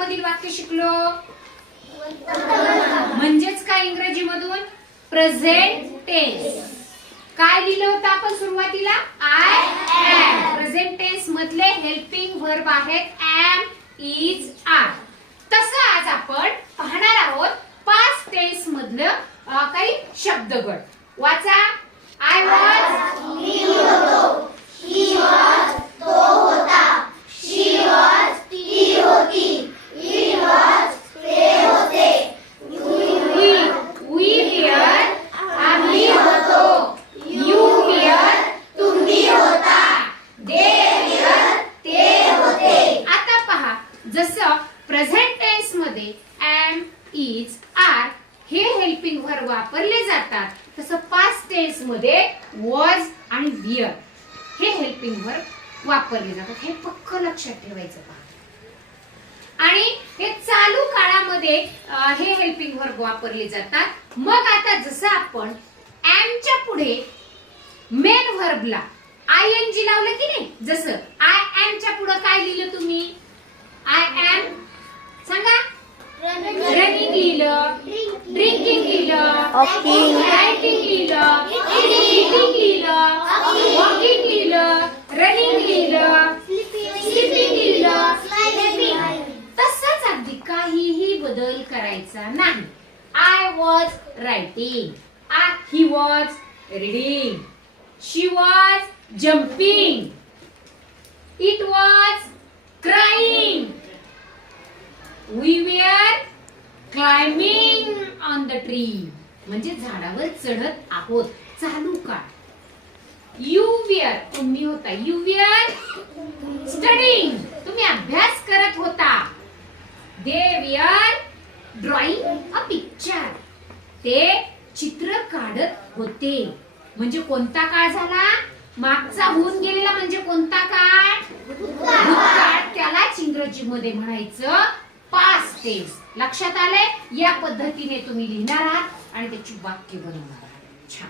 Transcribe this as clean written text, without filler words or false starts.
मधील वाक्य शिकलो? म्हणजेच काय इंग्रजी मधून? Present tense. काय लिहिलं होतं आपण सुरुवातीला? I am. प्रेझेंट टेन्स मधले हेल्पिंग वर्ब आहेत एम, इज, आर. तसं आज आपण पाहणार आहोत पास्ट टेन्स मधलं काही शब्दगट. वाचा. आय वॉज, मी होतो. ही वॉज, तो होता. शी वॉज, ती होती. इट वॉज, ते होते. वी वेअर, आम्ही होतो. यू वेअर, तुम्ही होता. दे वेअर, ते होते. आता पहा, जसं प्रेझेंट टेन्स मध्ये एम, इज, आर हे हेल्पिंग वर्ब वापरले जातात, तसं पास्ट टेन्स मध्ये वॉज आणि वेअर हे हेल्पिंग वर्ब वापरले जातात. हे पक्क लक्षात ठेवायचं पहा. आणि हे चालू काळामध्ये हे हेल्पिंग वर्ब वापरले जातात. मग आता जसं आपण एम च्या पुढे मेन व्हर्बला आयएनजी लावलं की नाही, जसं आय एम च्या पुढे काय लिहिलं तुम्ही? आय एम सांगा. रनिंग लिहिलं, ड्रिंकिंग लिहिलं, रायटिंग लिहिलं, इटिंग लिहिलं, वॉकिंग लिहिलं, रनिंग लिहिलं, स्लीपिंग लिहिलं. तसंच अगदी काहीही बदल करायचा नाही. I was writing, he was reading, she was jumping, it was crying, we were climbing on the tree. म्हणजे झाडावर चढत आहोत. चालू काळ. यू वेअर, तुम्ही होता. यू वेअर स्टडीइंग, तुम्ही अभ्यास करत होता. They were drawing a picture, ते चित्र काढत होते. म्हणजे कोणता काळ झाला? मागचा होऊन गेलेला म्हणजे कोणता काळ? भूतकाळ. त्यालाच इंग्रजी मध्ये म्हणायचं पास्ट टेन्स. लक्षात आलंय? या पद्धतीने तुम्ही लिहिणार आहात आणि त्याची वाक्य बनवणार आहात. छान.